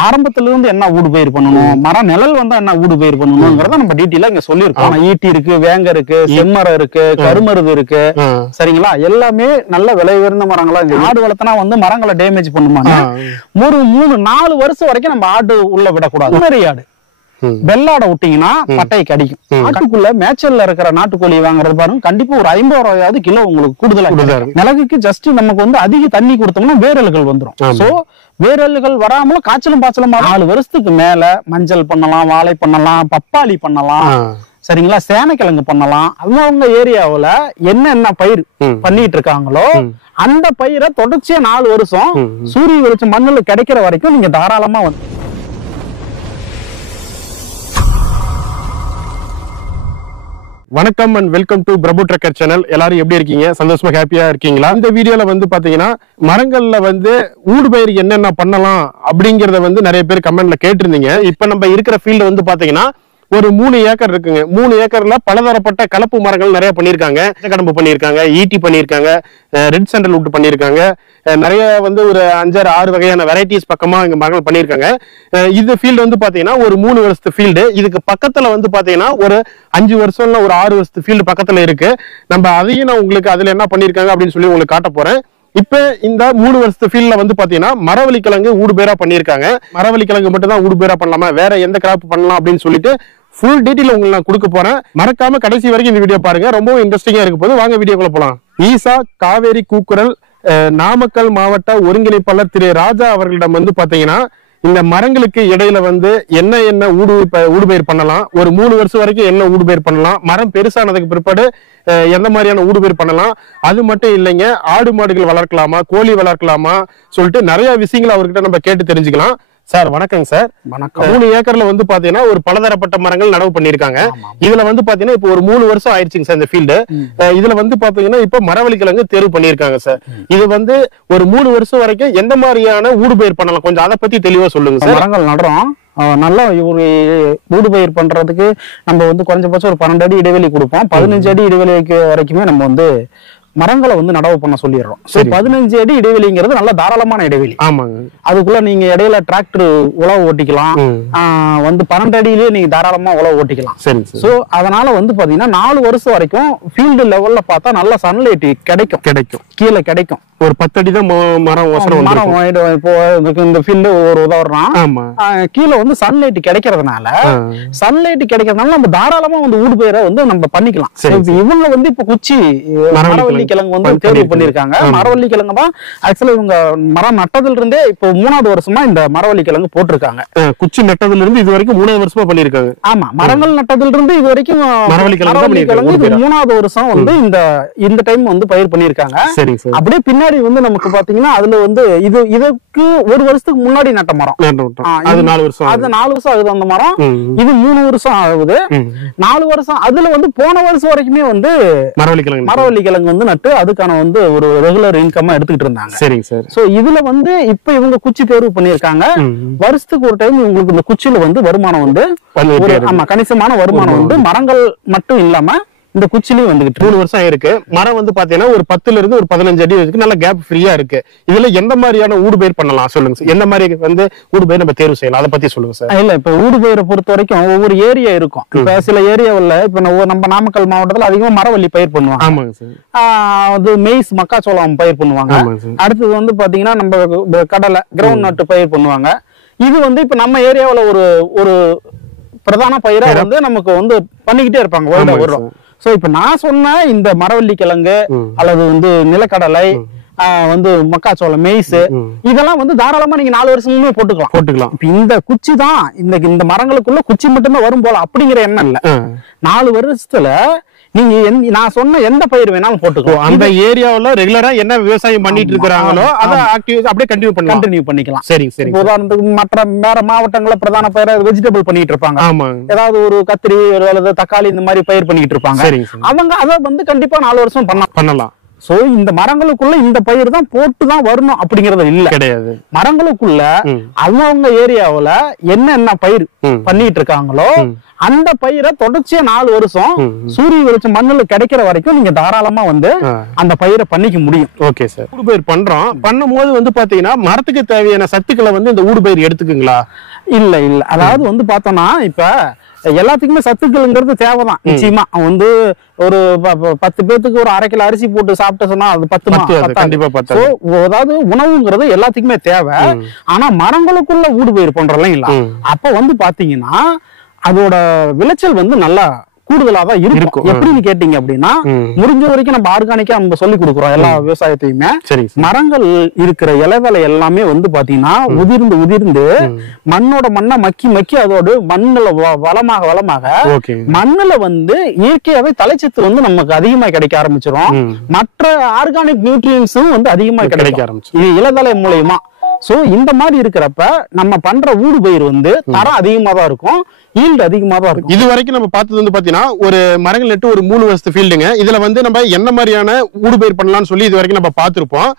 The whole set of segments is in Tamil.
ஆரம்பத்துல இருந்து என்ன ஊடுபயிர் பண்ணணும், மரம் நிழல் வந்தா என்ன ஊடுபயிர் பண்ணணும்ங்கறத நம்ம டீட்டெயிலா இங்க சொல்லியிருக்கோம். ஈட்டி இருக்கு, வேங்க இருக்கு, செம்மரம் இருக்கு, கருமருது இருக்கு. சரிங்களா? எல்லாமே நல்ல விலை உயர்ந்த மரங்களா. இந்த ஆடு வளர்த்தனா வந்து மரங்களை டேமேஜ் பண்ணுவாங்க. ஒரு 3-4 வருஷம் வரைக்கும் நம்ம ஆடு உள்ள விடக்கூடாது. மாதிரி ஆடு வெள்ளாடை விட்டீங்கன்னா பட்டையை கடிக்கும். நாட்டுக்குள்ள மேய்ச்சல்ல இருக்கிற நாட்டுக்கோழி வாங்குறது பாருங்க, கண்டிப்பா ஒரு 50 ரூபாயாவது கிலோ உங்களுக்கு கூடுதலா. மிளகுக்கு ஜஸ்ட் நமக்கு வந்து அதிக தண்ணி கொடுத்தோம்னா வேரல்கள் வந்துடும். சோ வேரல்கள் வராமலும் காய்ச்சலும் பாய்ச்சலும் 4 வருஷத்துக்கு மேல மஞ்சள் பண்ணலாம், வாழை பண்ணலாம், பப்பாளி பண்ணலாம். சரிங்களா? சேனைக்கிழங்கு பண்ணலாம். அவங்க ஏரியாவுல என்ன பயிர் பண்ணிட்டு இருக்காங்களோ அந்த பயிரை தொடர்ச்சியா 4 வருஷம் சூரிய வெளிச்சம் மண்ணுல கிடைக்கிற வரைக்கும் நீங்க தாராளமா வந்து. வணக்கம் and welcome to Prabhu trucker channel. எல்லாரும் எப்படி இருக்கீங்க? சந்தோஷமா ஹாப்பியா இருக்கீங்களா? இந்த வீடியோல வந்து பாத்தீங்கன்னா மரங்கள்ல வந்து ஊடுபயிர் என்னென்ன பண்ணலாம் அப்படிங்கறத வந்து நிறைய பேர் கமெண்ட்ல கேட்டிருந்தீங்க. இப்ப நம்ம இருக்கிற ஃபீல்டு வந்து பாத்தீங்கன்னா ஒரு 3 ஏக்கர் இருக்குங்க. 3 ஏக்கர்ல பலதரப்பட்ட கலப்பு மரங்கள் நிறைய பண்ணியிருக்காங்க. கடம்பு பண்ணியிருக்காங்க, ஈட்டி பண்ணியிருக்காங்க, ரெட் சாண்டல் வுட் பண்ணியிருக்காங்க. நிறைய வந்து ஒரு 5-6 வகையான வெரைட்டிஸ் பக்கமா இங்க மரங்கள் பண்ணியிருக்காங்க. இந்த ஃபீல்டு வந்து பாத்தீங்கன்னா ஒரு 3 வருஷத்து ஃபீல்டு. இதுக்கு பக்கத்துல வந்து பாத்தீங்கன்னா ஒரு 5 வருஷம் இல்ல ஒரு 6 வருஷத்து ஃபீல்டு பக்கத்துல இருக்கு. நம்ம அதையும் நான் உங்களுக்கு அதுல என்ன பண்ணியிருக்காங்க அப்படின்னு சொல்லி உங்களுக்கு காட்ட போறேன். இப்ப இந்த 3 வருஷத்து ஃபீல்ட்ல வந்து பாத்தீங்கன்னா மரவள்ளி கிழங்கு ஊடுபயிரா பண்ணியிருக்காங்க. மரவள்ளி கிழங்கு மட்டும் தான் ஊடுபயிரா பண்ணலாமா, வேற எந்த கிராப் பண்ணலாம் அப்படின்னு சொல்லிட்டு ஃபுல் டீட்டெயில் உங்களுக்கு நான் கொடுக்க போறேன். மறக்காம கடைசி வரைக்கும் இந்த வீடியோ பாருங்க, ரொம்பவும் இன்ட்ரெஸ்டிங்கா இருக்க போது. வாங்க வீடியோக்குள்ள போலாம். ஈசா காவேரி கூக்குரல் நாமக்கல் மாவட்ட ஒருங்கிணைப்பாளர் திரு ராஜா அவர்களிடம் வந்து பாத்தீங்கன்னா இந்த மரங்களுக்கு இடையில வந்து என்ன ஊடுபயிர் பண்ணலாம், ஒரு 3 வருஷம் வரைக்கும் என்ன ஊடுபயிர் பண்ணலாம், மரம் பெருசானதுக்கு பிற்பாடு எந்த மாதிரியான ஊடுபயிர் பண்ணலாம், அது மட்டும் இல்லைங்க ஆடு மாடுகள் வளர்க்கலாமா, கோழி வளர்க்கலாமா சொல்லிட்டு நிறைய விஷயங்களை அவர்கிட்ட நம்ம கேட்டு தெரிஞ்சுக்கலாம். சார் வணக்கங்க சார். வணக்கம். 3 ஏக்கர்ல வந்து பாத்தீங்கன்னா ஒரு பலதரப்பட்ட மரங்கள் நடவு பண்ணிருக்காங்க. இதுல வந்து பாத்தீங்கன்னா இப்ப ஒரு 3 வருஷம் ஆயிடுச்சுங்க சார் இந்த ஃபீல்டு. இதுல வந்து பாத்தீங்கன்னா இப்ப மரவள்ளி கிழங்கு தேர்வு பண்ணிருக்காங்க சார். இது வந்து ஒரு 3 வருஷம் வரைக்கும் எந்த மாதிரியான ஊடுபயிர் பண்ணலாம், கொஞ்சம் அதை பத்தி தெளிவா சொல்லுங்க சார். மரங்கள் நடுறோம், நல்லா ஒரு ஊடுபயிர் பண்றதுக்கு நம்ம வந்து குறைஞ்சபட்சம் ஒரு 12 அடி இடைவெளி கொடுப்போம். 15 அடி இடைவெளி வரைக்குமே நம்ம வந்து மரங்களை வந்து நடவு பண்ண சொல்லிடுறோம். 15 அடி இடைவெளிங்கிறது நல்ல தாராளமான இடைவெளி. ஆமாங்க. அதுக்குள்ள நீங்க இடையில டிராக்டர் உழவு ஓட்டிக்கலாம். வந்து 12 அடியிலேயே நீங்க தாராளமா உழவு ஓட்டிக்கலாம். சோ அதனால வந்து பாத்தீங்கன்னா 4 வருஷம் வரைக்கும் ஃபீல்டு லெவல்ல பார்த்தா நல்ல சன்லைட் கிடைக்கும், கீழே கிடைக்கும். ஒரு 10 அடி தான் மரம் இப்போ இந்த ஃபீல்டு ஒரு உதவுறான், கீழே வந்து சன்லைட் கிடைக்கிறதுனால நம்ம தாராளமா வந்து ஊடுபயிரை வந்து நம்ம பண்ணிக்கலாம். இவங்க வந்து இப்ப குச்சி மரவள்ளி கிழங்கு வந்து தேர்வு பண்ணிருக்காங்க. மரவள்ளி கிழங்கு தான் ஆக்சுவலா இவங்க மரம் நட்டதுல இருந்தே இப்போ 3வது வருஷமா இந்த மரவள்ளி கிழங்கு போட்டிருக்காங்க. குச்சி நட்டதுல இருந்து இது வரைக்கும் 3வது வருஷமா பண்ணிருக்காங்க. ஆமா, மரங்கள் நட்டதுல இருந்து இது வரைக்கும் மரவள்ளி கிழங்கு 3வது வருஷம் வந்து இந்த டைம் வந்து பயிர் பண்ணிருக்காங்க. அப்படியே பின்னாடி வந்து நமக்கு பாத்தீங்கன்னா அதுல வந்து இதுக்கு 1 வருஷத்துக்கு முன்னாடி நட்ட மரம், அது 4 வருஷம் ஆகுது அந்த மரம். இது 3 வருஷம் ஆகுது. 4 வருஷம் அதுல வந்து போன வருஷம் வரைக்குமே வந்து மரவள்ளி கிழங்கு வந்து நட்டு அதுக்கான வந்து ஒரு ரெகுலர் இன்கம் எடுத்துக்கிட்டு இருந்தாங்க. சரிங்க சார். சோ இதுல வந்து இப்ப இவங்க குச்சி தேர்வு பண்ணிருக்காங்க. வருஷத்துக்கு ஒரு டைம் இவங்களுக்கு இந்த குச்சியில வந்து வருமானம் வந்து கணிசமான வருமானம் வந்து மரங்கள் மட்டும் இல்லாம இந்த குச்சிலையும் வந்துகிட்டு 3 வருஷம் ஆயிருக்கு. மரம் வந்து பாத்தீங்கன்னா ஒரு 10ல இருந்து ஒரு 15 அடி வரைக்கும் நல்ல கேப் ஃப்ரீயா இருக்கு. இதுல எந்த மாதிரியான ஊடுபயிர் பண்ணலாம் சொல்லுங்க சார். எந்த மாதிரி வந்து ஊடுபயிர் நம்ம தேர்வு செய்யலாம், அதை பத்தி சொல்லுங்க சார். இல்ல இப்ப ஊடுபயிரை பொறுத்த வரைக்கும் ஒவ்வொரு ஏரியா இருக்கும். இப்ப சில ஏரியாவில் இப்ப நம்ம நாமக்கல் மாவட்டத்துல அதிகமா மரவள்ளி பயிர் பண்ணுவாங்க. ஆமாங்க சார். அது மெய்ஸ் மக்காச்சோளம் பயிர் பண்ணுவாங்க. அடுத்தது வந்து பாத்தீங்கன்னா நம்ம கடலை கிரவுண்ட் நட்டு பயிர் பண்ணுவாங்க. இது வந்து இப்ப நம்ம ஏரியாவில் ஒரு பிரதான பயிரா வந்து நமக்கு வந்து பண்ணிக்கிட்டே இருப்பாங்க வருடம். சோ இப்ப நான் சொன்ன இந்த மரவள்ளி கிழங்கு அல்லது வந்து நிலக்கடலை வந்து மக்காச்சோளம் மெய்ஸ் இதெல்லாம் வந்து தாராளமா நீங்க 4 வருஷமுமே போட்டுக்கலாம். இந்த குச்சி தான் இந்த மரங்களுக்குள்ள குச்சி மட்டும்தான் வரும் போல அப்படிங்கிற எண்ணம் இல்ல. 4 வருஷத்துல நீங்க நான் சொன்ன எந்த பயிர் வேணாலும் போட்டுக்கலாம். அந்த ஏரியாவுல ரெகுலரா என்ன விவசாயம் பண்ணிட்டு இருக்காங்களோ அதை அப்படியே கண்டினியூ பண்ணிக்கலாம். சரி. உதாரணத்துக்கு மற்ற வேற மாவட்டங்கள பிரதான பயிர வெஜிடபிள் பண்ணிட்டு இருப்பாங்க. ஏதாவது ஒரு கத்திரி அல்லது தக்காளி இந்த மாதிரி பயிர் பண்ணிட்டு இருப்பாங்க. அவங்க அதை வந்து கண்டிப்பா 4 வருஷம் பண்ணலாம். சோ இந்த மரங்களுக்குள்ள இந்த பயிர் தான் போட்டுதான் வரணும் அப்படிங்கறது இல்ல, கிடையாது. மரங்களுக்குள்ள அவங்க ஏரியாவுல என்னென்ன பயிர் பண்ணிட்டு இருக்காங்களோ அந்த பயிரை தொடர்ச்சியா 4 வருஷம் சூரிய வெளிச்சம் மண்ணுல கிடைக்கிற வரைக்கும் நீங்க தாராளமா வந்து அந்த பயிரை பண்ணிக்க முடியும். Okay sir. ஊடுபயிர் பண்றோம், பண்ணும் போது வந்து பாத்தீங்கன்னா மரத்துக்கு தேவையான சத்துக்களை வந்து இந்த ஊடுபயிர் எடுத்துக்குங்களா? இல்ல இல்ல, அதாவது வந்து பார்த்தோம்னா இப்ப எல்லாத்துக்குமே சத்துக்கள்ங்கிறது தேவைதான். நிச்சயமா வந்து ஒரு 10 பேத்துக்கு ஒரு 1/2 கிலோ அரிசி போட்டு சாப்பிட்டு சொன்னா அது 10 கண்டிப்பா. அதாவது உணவுங்கிறது எல்லாத்துக்குமே தேவை. ஆனா மரங்களுக்குள்ள ஊடுபயிர் பண்றோம் இல்ல, அப்ப வந்து பாத்தீங்கன்னா அதோட விளைச்சல் வந்து நல்லா கூடுதலா தான் இருக்கும். எப்படின்னு கேட்டீங்க அப்படின்னா, முடிஞ்ச வரைக்கும் நம்ம ஆர்கானிக்கா நம்ம சொல்லி கொடுக்குறோம் எல்லா விவசாயத்தையுமே. மரங்கள் இருக்கிற இலைதலை எல்லாமே வந்து பாத்தீங்கன்னா உதிர்ந்து மண்ணோட மண்ணை மக்கி அதோட மண்ணுல வளமாக மண்ணுல வந்து இயற்கையாவே தலைச்சத்து வந்து நமக்கு அதிகமா கிடைக்க ஆரம்பிச்சிடும். மற்ற ஆர்கானிக் நியூட்ரியன்ஸும் வந்து அதிகமா கிடைக்க ஆரம்பிச்சு இலைதலை மூலயமா. சோ இந்த மாதிரி இருக்கிறப்ப நம்ம பண்ற ஊடுபயிர் வந்து தரம் அதிகமா தான் இருக்கும், ஈல்டு அதிகமா தான் இருக்கும். இது வரைக்கும் நம்ம பார்த்தது வந்து பாத்தீங்கன்னா ஒரு மரங்கள் நட்டு ஒரு 3 வருஷத்து ஃபீல்டுங்க. இதுல வந்து நம்ம என்ன மாதிரியான ஊடுபயிர் பண்ணலாம்னு சொல்லி இது வரைக்கும் நம்ம பார்த்திருப்போம்.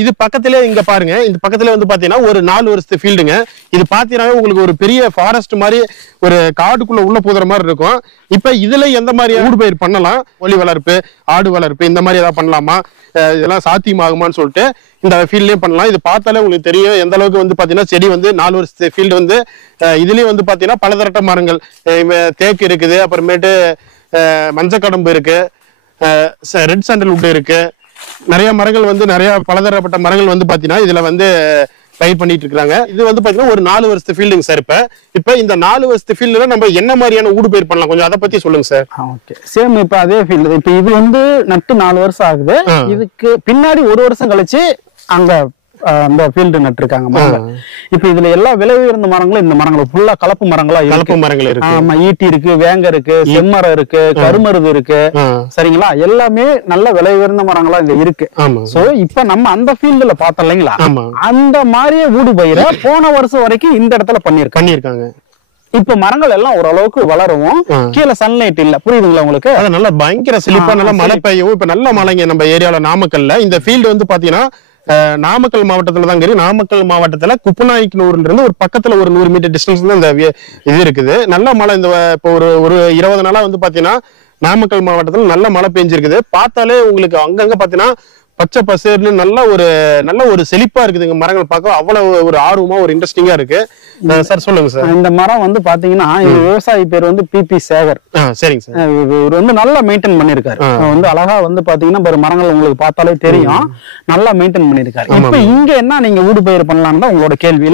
இது பக்கத்திலே இங்க பாருங்க, இந்த பக்கத்துல வந்து பாத்தீங்கன்னா ஒரு 4 வருஷத்து ஃபீல்டுங்க. இது பாத்தீங்கன்னா உங்களுக்கு ஒரு பெரிய ஃபாரஸ்ட் மாதிரி ஒரு காடுக்குள்ள உள்ள போதுற மாதிரி இருக்கும். இப்ப இதுல எந்த மாதிரி ஊடுபயிர் பண்ணலாம், கோழி வளர்ப்பு, ஆடு வளர்ப்பு, இந்த மாதிரி ஏதாவது பண்ணலாமா, இதெல்லாம் சாத்தியமாகுமான்னு சொல்லிட்டு இந்த ஃபீல்ட்லயே பண்ணலாம். இது பார்த்தாலே உங்களுக்கு தெரியும் எந்த அளவுக்கு வந்து பாத்தீங்கன்னா செடி வந்து 4 வருஷத்து ஃபீல்டு வந்து இதுலயும் வந்து பாத்தீங்கன்னா பலதரட்ட மரங்கள், தேக்கு இருக்குது, அப்புறமேட்டு மஞ்சக்கடம்பு இருக்கு, ரெட் சாண்டல்வுட் இருக்கு, நிறைய மரங்கள் வந்து நிறைய பலதரப்பட்ட மரங்கள் வந்து பாத்தீங்கன்னா இதுல வந்து பயிர் பண்ணிட்டு இருக்காங்க. இது வந்து பாத்தீங்கன்னா ஒரு 4 வருஷத்து ஃபீல்டுங்க சார். இப்ப இந்த 4 வருஷத்து ஃபீல்டுல நம்ம என்ன மாதிரியான ஊடுபயிர் பண்ணலாம், கொஞ்சம் அதை பத்தி சொல்லுங்க சார். ஓகே, சேம் இப்ப அதே ஃபீல்டு. இப்ப இது வந்து நட்டு 4 வருஷம் ஆகுது. இதுக்கு பின்னாடி 1 வருஷம் கழிச்சு அங்க அந்த ஃபீல்டு நட்டுருக்காங்க மரங்கள். இப்ப இதுல எல்லா விலை உயர்ந்த மரங்களும் இந்த மரங்கள் ஃபுல்லா கலப்பு மரங்களா இருக்கு. ஆமா, ஈட்டி இருக்கு, வேங்க இருக்கு, செம்மரம் இருக்கு, கருமருது இருக்கு, சரிங்களா, எல்லாமே நல்ல விலை உயர்ந்த மரங்களா இங்க இருக்கு. சோ இப்ப நம்ம அந்த ஃபீல்டுல பார்த்தோம் இல்லைங்களா, அந்த மாதிரியே ஊடுபயிரை போன வருஷம் வரைக்கும் இந்த இடத்துல பண்ணிருக்காங்க. இப்ப மரங்கள் எல்லாம் ஓரளவுக்கு வளரவும் கீழே சன்லைட் இல்ல, புரியுதுங்களா உங்களுக்கு? அது நல்லா பயங்கர செழிப்பா நல்லா மழை பெய்யவும் இப்ப நல்ல மழைங்க நம்ம ஏரியால நாமக்கல்ல. இந்த ஃபீல்டு வந்து பாத்தீங்கன்னா நாமக்கல் மாவட்டத்துல தான் இருக்கு. நாமக்கல் மாவட்டத்துல குப்பநாய்க்கனூர்ல இருந்து ஒரு பக்கத்துல ஒரு 100 மீட்டர் டிஸ்டன்ஸ்ல இந்த இது இருக்குது. நல்ல மழை இந்த இப்போ ஒரு 20 நாளா வந்து பாத்தீங்கன்னா நாமக்கல் மாவட்டத்துல நல்ல மழை பெஞ்சிருக்குது. பார்த்தாலே உங்களுக்கு அங்கங்க பாத்தீங்கன்னா பச்சை பசேர்னு நல்ல ஒரு செழிப்பா இருக்குதுங்க. மரங்கள் பார்க்க அவ்வளவு ஒரு ஆர்வமா ஒரு இன்ட்ரெஸ்டிங்கா இருக்கு. சார் சொல்லுங்க சார். இந்த மரம் வந்து பாத்தீங்கன்னா இந்த விவசாயி பேர் வந்து பிபி சேகர். சரிங்க சார். இவர் வந்து நல்லா மெயின்டைன் பண்ணிருக்காரு. வந்து அழகா வந்து பாத்தீங்கன்னா மரங்கள் உங்களுக்கு பார்த்தாலே தெரியும், நல்லா மெயின்டைன் பண்ணிருக்காரு. இப்ப இங்க என்ன நீங்க ஊடுபயிர் பண்ணலாம்னு தான் உங்களோட கேள்வி.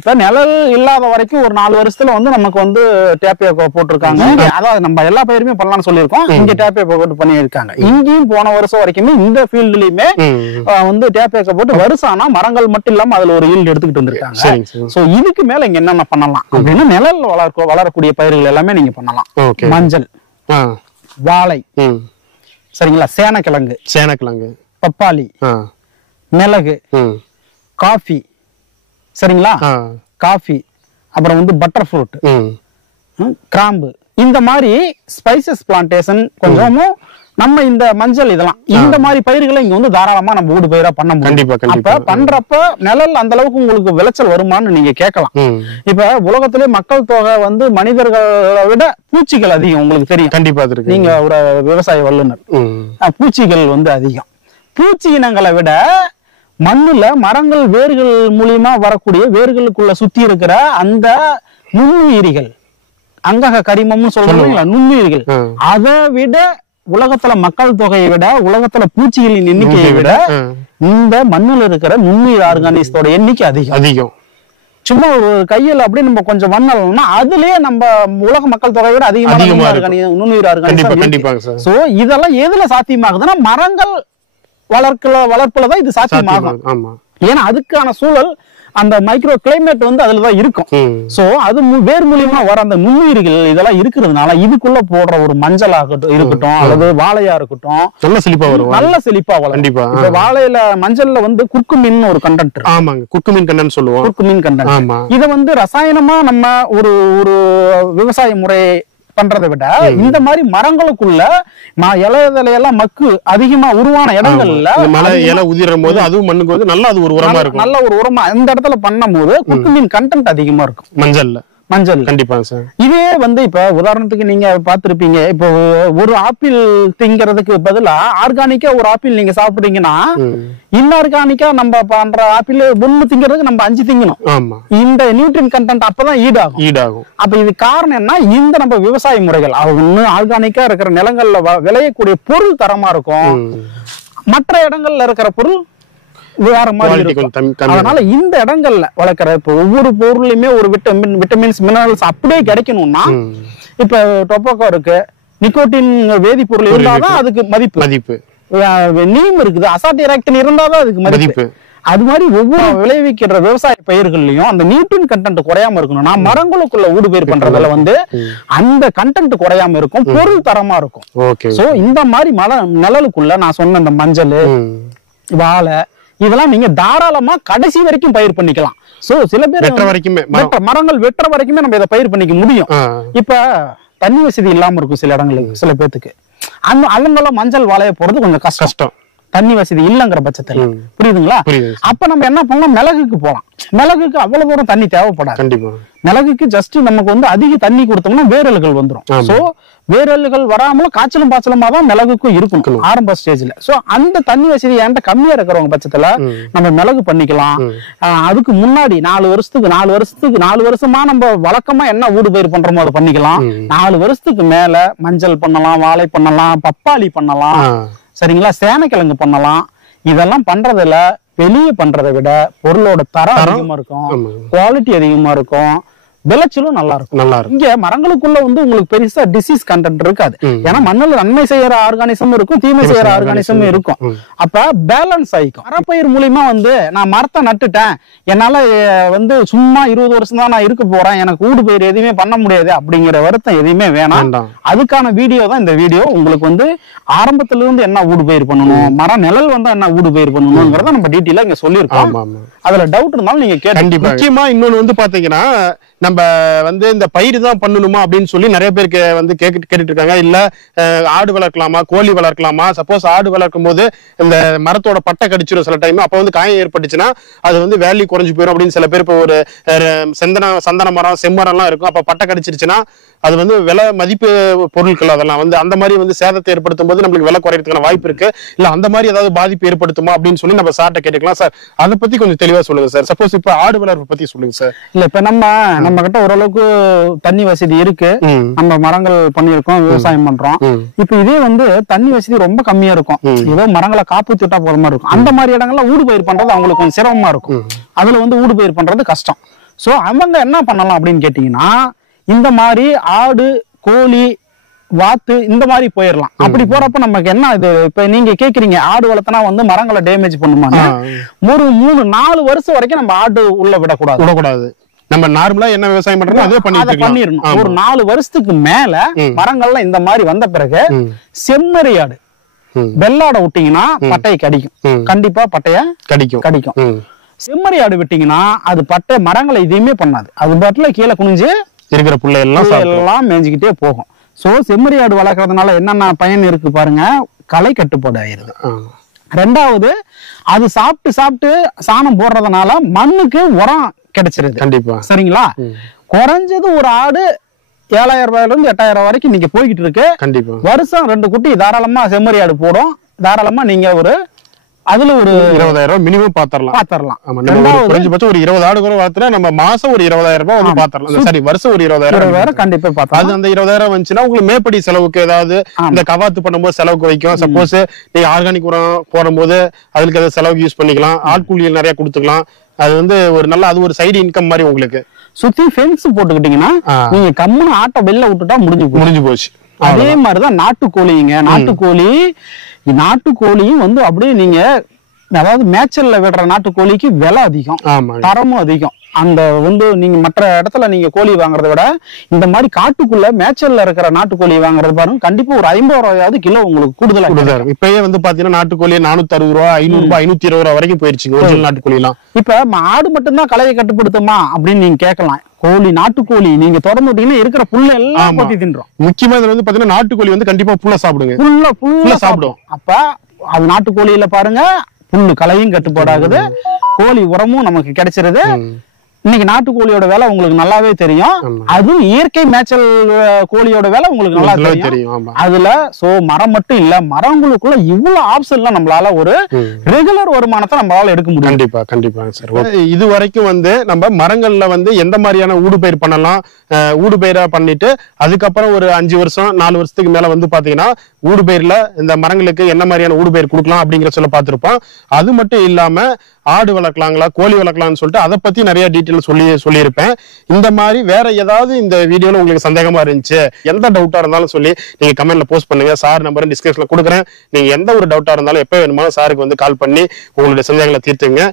இப்ப நிழல் இல்லாத வரைக்கும் ஒரு 4 வருஷத்துல வந்து நமக்கு வந்து டேப்பியா போட்டிருக்காங்க. அதாவது நம்ம எல்லா பயிருமே பண்ணலாம்னு சொல்லியிருக்கோம். இங்க டேப்பியா போட்டு பண்ணிருக்காங்க. இங்கேயும் போன வருஷம் வரைக்குமே இந்த ஃபீல்டு வந்து டேப்பேக்க போட்டு வருஷம் மரங்கள் மட்டும் இல்லாம அதுல ஒரு ஈல்டு எடுத்துக்கிட்டு வந்திருக்காங்க. சோ இதுக்கு மேல இங்க என்னென்ன பண்ணலாம் அப்படின்னா, நிழல் வளரக்கூடிய பயிர்கள் எல்லாமே நீங்க பண்ணலாம். மஞ்சள், வாழை, சரிங்களா, சேனக்கிழங்கு, பப்பாளி, மிளகு, காஃபி, சரிங்களா, காஃபி, அப்புறம் வந்து பட்டர் ஃப்ரூட், கிராம்பு, இந்த மாதிரி ஸ்பைசஸ் பிளான்டேஷன் கொஞ்சமும் நம்ம இந்த மஞ்சள் இதெல்லாம் இந்த மாதிரி பயிர்களை இங்க வந்து தாராளமா நம்ம ஊடு பயிரா பண்ண முடியும். அப்ப பண்றப்ப நிழல் அந்த அளவுக்கு உங்களுக்கு விளைச்சல் வருமானு நீங்க கேட்கலாம். இப்ப உலகத்திலே மக்கள் தொகை வந்து மனிதர்களை விட பூச்சிகள் அதிகம், உங்களுக்கு தெரியும். கண்டிப்பா நீங்க ஒரு விவசாய வல்லுநர். பூச்சிகள் வந்து அதிகம். பூச்சி இனங்களை விட மண்ணுல மரங்கள் வேர்கள் மூலியமா வரக்கூடிய வேர்களுக்குள்ள சுத்தி இருக்கிற அந்த நுண்ணுயிரிகள், அங்கக கரிமம்னு சொல்றாங்க, நுண்ணுயிரிகள், அதை விட உலகத்துல மக்கள் தொகையை விட உலகத்துல பூச்சிகளின் எண்ணிக்கையை விட இந்த மண்ணுல இருக்கிற நுண்ணுயிர் ஆர்கானிஸ்டோட எண்ணிக்கை அதிகம். சும்மா ஒரு கையில அப்படி நம்ம கொஞ்சம் மண்ணலம்னா அதுலயே நம்ம உலக மக்கள் தொகையை விட அதிகமான நுண்ணுயிர் ஆர்கானிஸ்ட். சோ இதெல்லாம் எதுல சாத்தியமாகுதுன்னா மரங்கள் வளர்ப்புலதான் இது சாத்தியமாகும். ஏன்னா அதுக்கான சூழல் அந்த மைக்ரோ கிளைமேட் வந்து அதுலதான் இருக்கும். சோ அது வேர் மூலியமா வர அந்த நுண்ணுயிர்கள் இதெல்லாம் இருக்கிறதுனால இதுக்குள்ள போடுற ஒரு மஞ்சள் இருக்கட்டும் அல்லது வாழையா இருக்கட்டும் நல்ல செழிப்பா வரும். கண்டிப்பா வாழையில மஞ்சள்ல வந்து குர்குமின் ஒரு கண்டென்ட். ஆமாங்க, குர்குமின் கண்டென்ட் சொல்லுவோம். Curcumin content. இத வந்து ரசாயனமா நம்ம ஒரு விவசாய முறை பண்றதை விட இந்த மாதிரி மரங்களுக்குள்ள இலையெல்லாம் மக்கு அதிகமா உருவான இடங்கள்ல மழை இலை உதிரும் போது அதுவும் மண்ணுக்கு வந்து நல்லா அது ஒரு உரமா இருக்கும். நல்ல ஒரு உரமா இந்த இடத்துல பண்ணும் போது குர்குமின் கண்டென்ட் அதிகமா இருக்கும் மஞ்சள். கண்டிப்பா சார். இதே வந்து இப்ப உதாரணத்துக்கு நீங்க பாத்திருப்பீங்க, இப்போ ஒரு ஆப்பிள் திங்கிறதுக்கு பதிலா ஆர்கானிக்கா ஒரு ஆப்பிள் நீங்க சாப்பிடுறீங்கன்னா இன்ஆர்கானிக்கா நம்ம பண்ற ஆப்பிள் ஒண்ணு திங்கிறதுக்கு நம்ம 5 திங்கணும். இந்த நியூட்ரியன் கண்டென்ட் அப்பதான் ஈடாகும். அப்ப இது காரணம் என்ன, இந்த நம்ம விவசாய முறைகள் ஒண்ணு ஆர்கானிக்கா இருக்கிற நிலங்கள்ல விளையக்கூடிய பொருள் தரமா இருக்கும், மற்ற இடங்கள்ல இருக்கிற பொருள் வேற மாதிரி இருக்கும். அதனால இந்த இடங்கள்ல வளர்க்கிற இப்ப ஒவ்வொரு பொருளையுமே ஒரு விட்டமின்ஸ் மினரல்ஸ் அப்படியே கிடைக்கணும்னா இப்ப டொபாக்கோ இருக்கு, நிக்கோட்டின் வேதிப்பொருள் இருந்தாதான் அதுக்கு மதிப்பு. நீம் இருக்குது, அசாட்டிராக்டின் இருந்தாதான் அதுக்கு மதிப்பு. அது மாதிரி ஒவ்வொரு விளைவிக்கிற விவசாய பயிர்கள்லயும் அந்த நியூட்ரியன் கண்டென்ட் குறையாம இருக்கணும்னா மரங்களுக்குள்ள ஊடுபயிர் பண்றதுல வந்து அந்த கண்டென்ட் குறையாம இருக்கும், பொருள் தரமா இருக்கும். சோ இந்த மாதிரி நிழலுக்குள்ள நான் சொன்ன இந்த மஞ்சள், வாழை இதெல்லாம் நீங்க தாராளமா கடைசி வரைக்கும் பயிர் பண்ணிக்கலாம். சோ சில பேர் மரங்கள் வெட்டுற வரைக்குமே நம்ம இதை பயிர் பண்ணிக்க முடியும். இப்ப தண்ணி வசதி இல்லாம இருக்கும் சில இடங்களுக்கு, சில பேத்துக்கு அவங்கெல்லாம் மஞ்சள் வாழைய போறது கொஞ்சம் கஷ்டம், தண்ணி வசதி இல்லங்கிற பட்சத்துல. புரியுதுங்களா? அப்ப நம்ம என்ன பண்ணலாம், மிளகுக்கு போலாம். மிளகுக்கு அவ்வளவு தூரம் தண்ணி தேவைப்படாது. மிளகுக்கு ஜஸ்ட் நமக்கு வந்து அதிக தண்ணி கொடுத்தோம்னா வேரல்கள் வந்துடும். சோ வேரல்கள் வராமலும் காய்ச்சலும் பாய்ச்சலுமா தான் மிளகுக்கும் இருக்கும் ஆரம்ப ஸ்டேஜ்ல. சோ அந்த தண்ணி வசதி என்கிட்ட கம்மியா இருக்கிறவங்க பட்சத்துல நம்ம மிளகு பண்ணிக்கலாம். அதுக்கு முன்னாடி 4 வருஷமா நம்ம வழக்கமா என்ன ஊடுபயிர் பண்றோமோ அதை பண்ணிக்கலாம். 4 வருஷத்துக்கு மேல மஞ்சள் பண்ணலாம், வாழை பண்ணலாம், பப்பாளி பண்ணலாம், சரிங்களா, சேனைக்கிழங்கு பண்ணலாம். இதெல்லாம் பண்றதுல வெளியே பண்றதை விட பொருளோட தரம் அதிகமா இருக்கும், குவாலிட்டி அதிகமா இருக்கும், விளைச்சலும் நல்லா இருக்கும். இங்க மரங்களுக்குள்ள வந்து உங்களுக்கு பெருசா டிசீஸ் கண்டென்ட் இருக்காது. ஏன்னா மண்ணில் நன்மை செய்யற ஆர்கானிசம் இருக்கும், தீமை செய்யற ஆர்கானிசம் இருக்கும். அப்ப பேலன்ஸ் ஆயிக்கும். மரப்பயிர் மூலியமா வந்து நான் மரத்தை நட்டுட்டேன், என்னால வந்து சும்மா 20 வருஷம் தான் நான் இருக்க போறேன், எனக்கு ஊடு பயிர் எதுவுமே பண்ண முடியாது அப்படிங்கிற வருத்தம் எதுவுமே வேணாம். அதுக்கான வீடியோ தான் இந்த வீடியோ. உங்களுக்கு வந்து ஆரம்பத்துல இருந்து என்ன ஊடு பயிர் பண்ணணும், மரம் நிழல் வந்தா என்ன ஊடு பயிர் பண்ணணும்ங்கிறத நம்ம டீட்டெயிலா இங்க சொல்லியிருக்கோம். அதுல டவுட் இருந்தாலும் நீங்க கேட்டு. முக்கியமா இன்னொன்னு வந்து பாத்தீங்கன்னா, நம்ம வந்து இந்த பயிர் தான் பண்ணணுமா அப்படின்னு சொல்லி நிறைய பேருக்கு வந்து கேட்டுட்டு இருக்காங்க. இல்ல ஆடு வளர்க்கலாமா, கோழி வளர்க்கலாமா? சப்போஸ் ஆடு வளர்க்கும் போது இந்த மரத்தோட பட்டை கடிச்சிடும் சில டைம், அப்ப வந்து காயம் ஏற்பட்டுச்சுன்னா அது வந்து வேல்யூ குறைஞ்சு போயிடும் அப்படின்னு சில பேர். இப்போ ஒரு சந்தன மரம், செம்மரம் எல்லாம் இருக்கும், அப்ப பட்டை கடிச்சிருச்சுன்னா அது வந்து விலை மதிப்பு பொருட்கள் அதெல்லாம் வந்து அந்த மாதிரி வந்து சேதத்தை ஏற்படுத்தும் போது நம்மளுக்கு விலை குறையறதுக்கான வாய்ப்பு இருக்கு. இல்ல அந்த மாதிரி ஏதாவது பாதிப்பு ஏற்படுத்துமா அப்படின்னு சொல்லி நம்ம சார்ட்ட கேட்டுக்கலாம். சார் அதை பத்தி கொஞ்சம் தெளிவா சொல்லுங்க சார். சப்போஸ் இப்ப ஆடு வளர்ப்பு பத்தி சொல்லுங்க சார். இல்ல இப்ப நம்ம கிட்ட ஓரளவுக்கு தண்ணி வசதி இருக்கு, நம்ம மரங்கள் பண்ணிருக்கோம், விவசாயம் பண்றோம். இப்ப இதே வந்து தண்ணி வசதி ரொம்ப கம்மியா இருக்கும், ஏதோ மரங்களை காப்புத்திட்டா போற மாதிரி இருக்கும். அந்த மாதிரி இடங்கள்ல ஊடு பயிர் பண்றது அவங்களுக்கு கொஞ்சம் சிரமமா இருக்கும். அதுல வந்து ஊடு பயிர் பண்றது கஷ்டம். சோ அவங்க என்ன பண்ணலாம் அப்படின்னு கேட்டீங்கன்னா, இந்த மாதிரி ஆடு, கோழி, வாத்து இந்த மாதிரி போயிடலாம். அப்படி போறப்ப நமக்கு என்ன, இது இப்ப நீங்க கேக்குறீங்க ஆடு வளர்த்தனா வந்து மரங்களை டேமேஜ் பண்ணுமான்னு. ஒரு 3-4 வருஷம் வரைக்கும் நம்ம ஆடு உள்ள விடக்கூடாது. நம்ம நார்மலா என்ன விவசாயம் பண்றோமோ அதே பண்ணிடணும். ஒரு 4 வருஷத்துக்கு மேல மரங்கள்ல இந்த மாதிரி வந்த பிறகு செம்மறி ஆடு, வெள்ளாடை விட்டீங்கன்னா பட்டையை கடிக்கும், கண்டிப்பா பட்டைய கடிக்கும். செம்மறி ஆடு விட்டீங்கன்னா அது பட்டை மரங்களை எதையுமே பண்ணாது, அது பாட்டுல கீழே குனிஞ்சு இருக்கிற புள்ளை எல்லாம் மேய்ஞ்சிக்கிட்டே போகும். சோ செம்மறி ஆடு வளர்க்கறதுனால என்னென்ன பயன் இருக்கு பாருங்க, களை கட்டுப்பாடு ஆயிருது. ரெண்டாவது, அது சாப்பிட்டு சாணம் போடுறதுனால மண்ணுக்கு உரம் கிடைச்சிருது. கண்டிப்பா, சரிங்களா? குறைஞ்சது ஒரு ஆடு 7,000 ரூபாயில இருந்து 8,000 வரைக்கும் நீங்க போய்கிட்டு இருக்கு. கண்டிப்பா வருஷம் 2 குட்டி தாராளமா செம்மறி ஆடு போடும். தாராளமா நீங்க அதுல ஒரு 20,000 மினிமம் பாத்தரலாம். குறைஞ்சபட்சம் ஒரு 20 ஆடு கூட வளர்த்துனா நம்ம மாசம் ஒரு 20,000 ரூபாய் வந்து பாத்தரலாம். சரி, வருஷம் ஒரு 20,000 கண்டிப்பா பாத்தரலாம். அது அந்த 20,000 வந்துச்சுன்னா உங்களுக்கு மேற்படி செலவுக்கு ஏதாவது இந்த கவாத்து பண்ணும்போது செலவுக்கு வைக்கும். சப்போஸ் நீங்க ஆர்கானிக் உரம் போடும்போது அதுக்கு ஏதாவது செலவுக்கு யூஸ் பண்ணிக்கலாம். ஆட்கூலியில் நிறைய கொடுத்துக்கலாம். அது வந்து ஒரு நல்ல, அது ஒரு சைடு இன்கம் மாதிரி உங்களுக்கு. சுத்தி ஃபென்ஸ் போட்டுக்கிட்டீங்கன்னா நீங்க கம்முன்னு ஆட்டை வெளில விட்டுட்டா முடிஞ்சு போச்சு. அதே மாதிரிதான் நாட்டுக்கோழிங்க. நாட்டுக்கோழியும் வந்து அப்படியே நீங்க, அதாவது மேய்ச்சல்ல விடுற நாட்டுக்கோழிக்கு விலை அதிகம், தரமும் அதிகம். அந்த வந்து நீங்க மற்ற இடத்துல நீங்க கோழி வாங்குறத விட இந்த மாதிரி காட்டுக்குள்ள மேய்ச்சல்ல இருக்கிற நாட்டுக்கோழி வாங்குறது பாருங்க, கண்டிப்பா ஒரு 50 ரூபாயாவது கிலோ உங்களுக்கு கூடுதலா. இப்பயே வந்து பாத்தீங்கன்னா நாட்டுக்கோழி 460 ரூபாய், 500 ரூபாய், 520 ரூபாய் வரைக்கும் போயிருச்சு நாட்டுக்கோழி எல்லாம். இப்ப ஆடு மட்டும்தான் கலையை கட்டுப்படுத்துமா அப்படின்னு நீங்க கேட்கலாம். கோழி, நாட்டுக்கோழி நீங்க திறந்து விட்டீங்கன்னா இருக்கிற புல்ல எல்லாம் கொத்தி தின்றோம். முக்கியமா இதுல வந்து பாத்தீங்கன்னா நாட்டுக்கோழி வந்து கண்டிப்பா புல்ல சாப்பிடுங்க, புல்ல சாப்பிடும். அப்ப அது நாட்டுக்கோழியில பாருங்க புல்லு களையும் கட்டுப்பாடு ஆகுது, கோழி உரமும் நமக்கு கிடைச்சிருது. இன்னைக்கு நாட்டுக்கோழியோட வேலை உங்களுக்கு நல்லாவே தெரியும். அதுவும் இயற்கை மேய்ச்சல் கோழியோட வேலை உங்களுக்கு நல்லா தெரியும். அதுல சோ மரம் மட்டும் இல்ல, மரங்களுக்குள்ள இவ்வளவு ஆப்ஷன்லாம் நம்மளால ஒரு ரெகுலர் வருமானத்தை நம்மளால எடுக்க முடியும். கண்டிப்பா கண்டிப்பா சார். இது வரைக்கும் வந்து நம்ம மரங்கள்ல வந்து எந்த மாதிரியான ஊடுபயிர் பண்ணலாம், ஊடுபயிரா பண்ணிட்டு அதுக்கப்புறம் ஒரு 5 வருஷம் 4 வருஷத்துக்கு மேல வந்து பாத்தீங்கன்னா ஊடுபயிர்ல இந்த மரங்களுக்கு என்ன மாதிரியான ஊடுபயிர் கொடுக்கலாம் அப்படிங்கிற சொல்ல பார்த்திருப்போம். அது மட்டும் இல்லாம ஆடு வளர்க்கலாங்களா, கோழி வளர்க்கலாம்னு சொல்லிட்டு அதை பத்தி நிறைய டீட்டெயில் சொல்லியிருப்பேன். இந்த மாதிரி வேற ஏதாவது இந்த வீடியோல உங்களுக்கு சந்தேகமா இருந்துச்சு, எந்த டவுட்டா இருந்தாலும் சொல்லி நீங்க கமெண்ட்ல போஸ்ட் பண்ணுங்க. சார் நம்பர் டிஸ்கிரிப்ஷன்ல கொடுக்குறேன். நீங்க எந்த ஒரு டவுட்டா இருந்தாலும் எப்ப வேணுமாலும் சாருக்கு வந்து கால் பண்ணி உங்களுடைய சந்தேகங்களை தீர்த்துங்க.